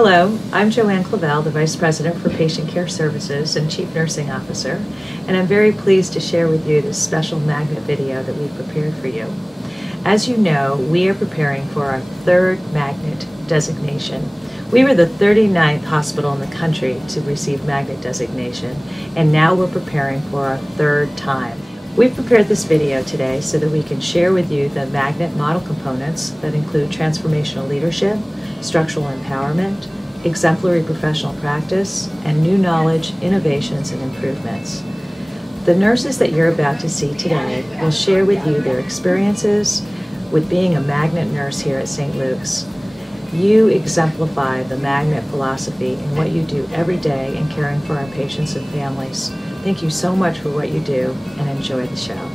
Hello, I'm Joanne Clavel, the Vice President for Patient Care Services and Chief Nursing Officer, and I'm very pleased to share with you this special magnet video that we've prepared for you. As you know, we are preparing for our third magnet designation. We were the 39th hospital in the country to receive magnet designation, and now we're preparing for our third time. We've prepared this video today so that we can share with you the magnet model components that include transformational leadership, structural empowerment, exemplary professional practice, and new knowledge, innovations, and improvements. The nurses that you're about to see today will share with you their experiences with being a magnet nurse here at St. Luke's. You exemplify the magnet philosophy in what you do every day in caring for our patients and families. Thank you so much for what you do, and enjoy the show.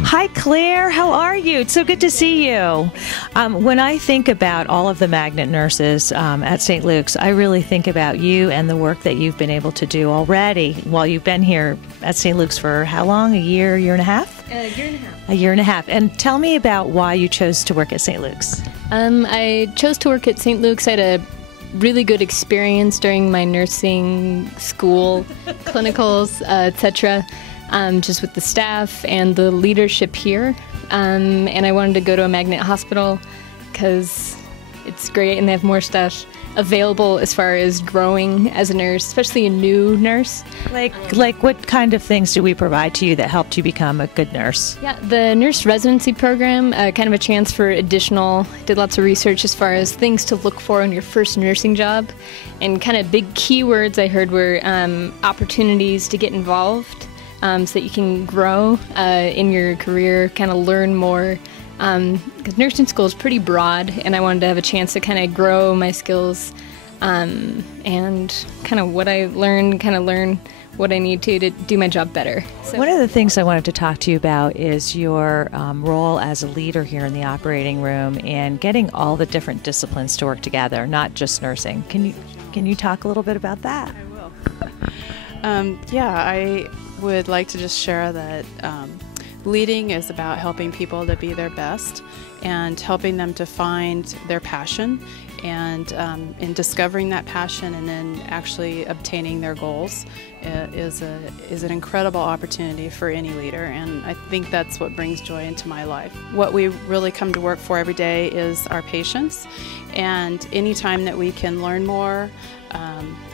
Hi, Claire. How are you? It's so good to see you. When I think about all of the magnet nurses at St. Luke's, I really think about you and the work that you've been able to do already while you've been here at St. Luke's for how long? A year and a half? A year and a half. A year and a half. And tell me about why you chose to work at St. Luke's. I chose to work at St. Luke's. I had a really good experience during my nursing school, clinicals, etc. Just with the staff and the leadership here. And I wanted to go to a magnet hospital because it's great and they have more stuff available as far as growing as a nurse, especially a new nurse. Like what kind of things do we provide to you that helped you become a good nurse? Yeah, the nurse residency program, kind of a chance for did lots of research as far as things to look for in your first nursing job. And kind of big keywords I heard were opportunities to get involved. So that you can grow in your career, kind of learn more. Because nursing school is pretty broad, and I wanted to have a chance to kind of grow my skills and kind of what I learned, kind of learn what I need to do my job better. So. One of the things I wanted to talk to you about is your role as a leader here in the operating room and getting all the different disciplines to work together, not just nursing. Can you talk a little bit about that? I will. I would like to just share that leading is about helping people to be their best and helping them to find their passion and in discovering that passion and then actually obtaining their goals is an incredible opportunity for any leader, and I think that's what brings joy into my life. What we really come to work for every day is our patients, and any time that we can learn more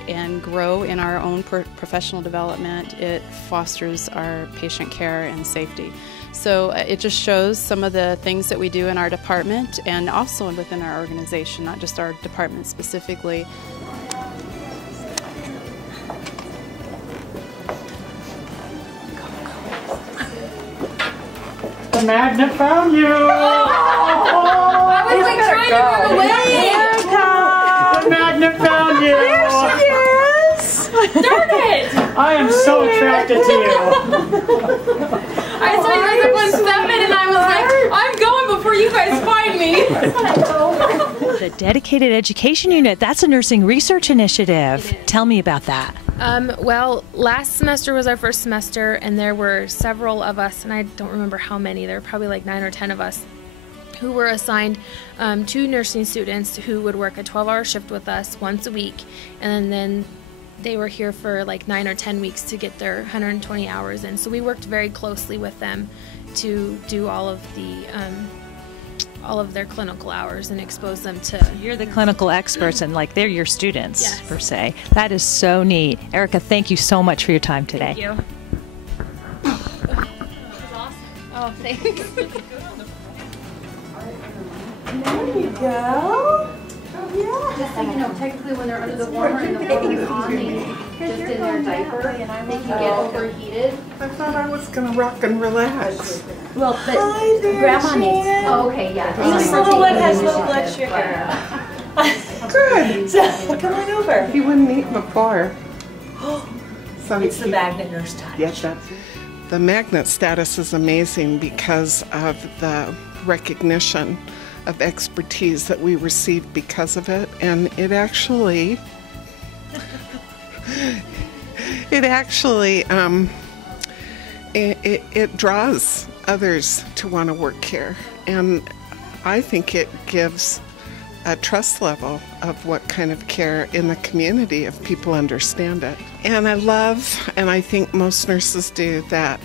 and grow in our own professional development, it fosters our patient care and safety. So it just shows some of the things that we do in our department and also within our organization, not just our department specifically. The magnet found you! I was like trying to run away! The magnet found you! There she is! Darn it! I am so attracted to you. I saw you guys at 1-7 and I was like, I'm going before you guys find me. The Dedicated Education Unit, that's a nursing research initiative. Tell me about that. Well, last semester was our first semester, and there were several of us, and I don't remember how many, there were probably like 9 or 10 of us, who were assigned to nursing students who would work a 12-hour shift with us once a week, and then they were here for like 9 or 10 weeks to get their 120 hours in. So we worked very closely with them to do all of their clinical hours and expose them to. You're the clinical experts, and like they're your students, yes, per se. That is so neat. Erica, thank you so much for your time today. Thank you. That was awesome. Oh, thanks. There you go. Yeah. Just so you know, technically when they're under the warmer and the warmer's on, just in their diaper, they can get overheated. I thought I was going to rock and relax. Well, but Hi there, Grandma needs. Shan. Oh, okay, yeah. This little one has low blood sugar. Good. So, come on over. He wouldn't eat before. So It's the magnet nurse touch. Yes, that's it. The magnet status is amazing because of the recognition of expertise that we received because of it, and it actually it draws others to want to work here, and I think it gives a trust level of what kind of care in the community if people understand it. And I love, and I think most nurses do, that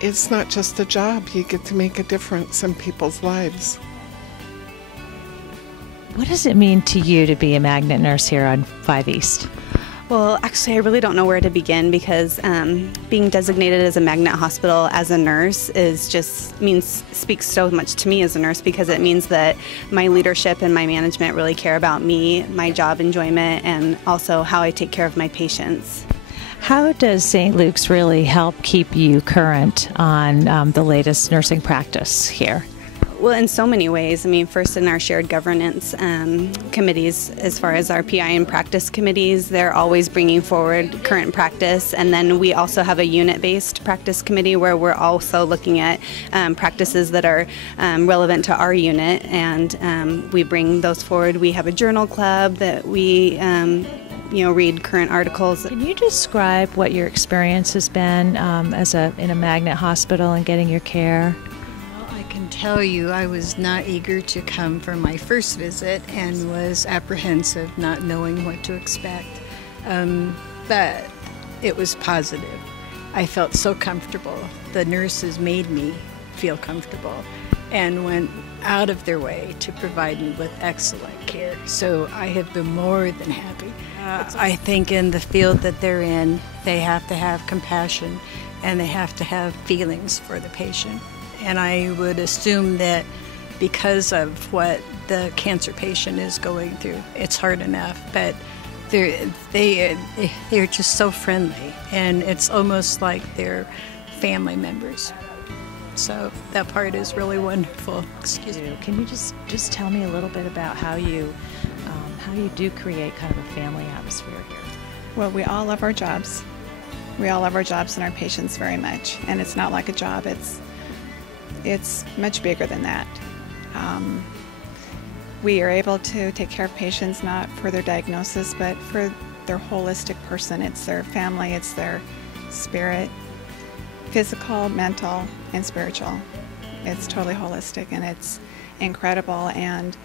it's not just a job. You get to make a difference in people's lives. What does it mean to you to be a magnet nurse here on 5 East? Well, actually, I really don't know where to begin because being designated as a magnet hospital as a nurse speaks so much to me as a nurse, because it means that my leadership and my management really care about me, my job enjoyment, and also how I take care of my patients. How does St. Luke's really help keep you current on the latest nursing practice here? Well, in so many ways. I mean, first in our shared governance committees, as far as our PI and practice committees, they're always bringing forward current practice. And then we also have a unit-based practice committee where we're also looking at practices that are relevant to our unit, and we bring those forward. We have a journal club that we read current articles. Can you describe what your experience has been in a magnet hospital and getting your care? I can tell you I was not eager to come for my first visit and was apprehensive, not knowing what to expect. But it was positive. I felt so comfortable. The nurses made me feel comfortable and went out of their way to provide me with excellent care. So I have been more than happy. I think in the field that they're in, they have to have compassion and they have to have feelings for the patient. And I would assume that because of what the cancer patient is going through, it's hard enough, but they're just so friendly, and it's almost like they're family members. So that part is really wonderful. Excuse me. Can you just tell me a little bit about how you do create kind of a family atmosphere here? Well, we all love our jobs. We all love our jobs and our patients very much, and it's not like a job. It's much bigger than that. We are able to take care of patients not for their diagnosis, but for their holistic person. It's their family, it's their spirit, physical, mental, and spiritual. It's totally holistic, and it's incredible. And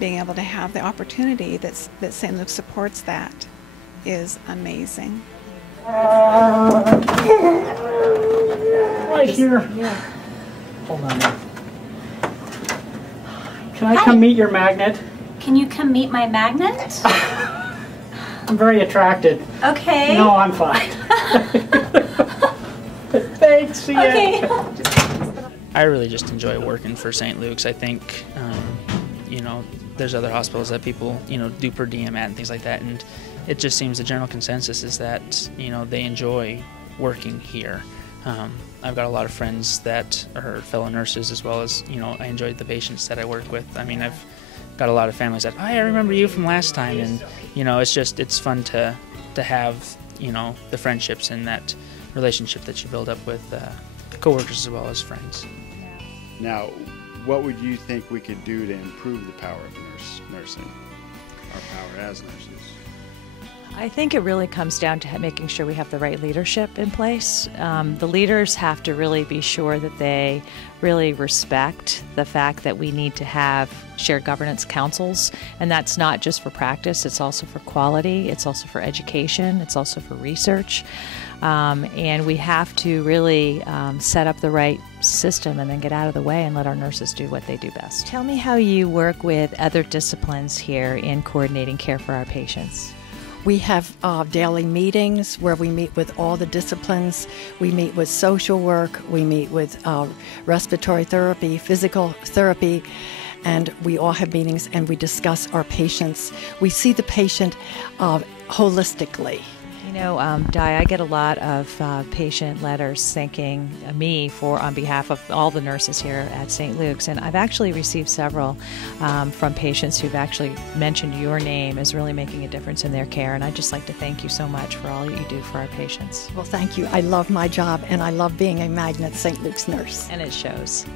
being able to have the opportunity that St. Luke supports that is amazing. Right here. Yeah. Hold on. Can I come meet your magnet? Can you come meet my magnet? I'm very attracted. Okay. No, I'm fine. Thanks. See ya. Okay. I really just enjoy working for St. Luke's. I think, there's other hospitals that people, do per diem at and things like that, and it just seems the general consensus is that, they enjoy working here. I've got a lot of friends that are fellow nurses, as well as, I enjoyed the patients that I work with. I mean, I've got a lot of families that, I remember you from last time, and, it's fun to have, the friendships and that relationship that you build up with coworkers as well as friends. Now, what would you think we could do to improve the power of nursing, our power as nurses? I think it really comes down to making sure we have the right leadership in place. The leaders have to really be sure that they really respect the fact that we need to have shared governance councils, and that's not just for practice, it's also for quality, it's also for education, it's also for research. And we have to really set up the right system and then get out of the way and let our nurses do what they do best. Tell me how you work with other disciplines here in coordinating care for our patients. We have daily meetings where we meet with all the disciplines. We meet with social work, we meet with respiratory therapy, physical therapy, and we all have meetings and we discuss our patients. We see the patient holistically. Di, I get a lot of patient letters thanking me on behalf of all the nurses here at St. Luke's, and I've actually received several from patients who've actually mentioned your name as really making a difference in their care, and I'd just like to thank you so much for all you do for our patients. Well, thank you. I love my job, and I love being a Magnet St. Luke's nurse. And it shows.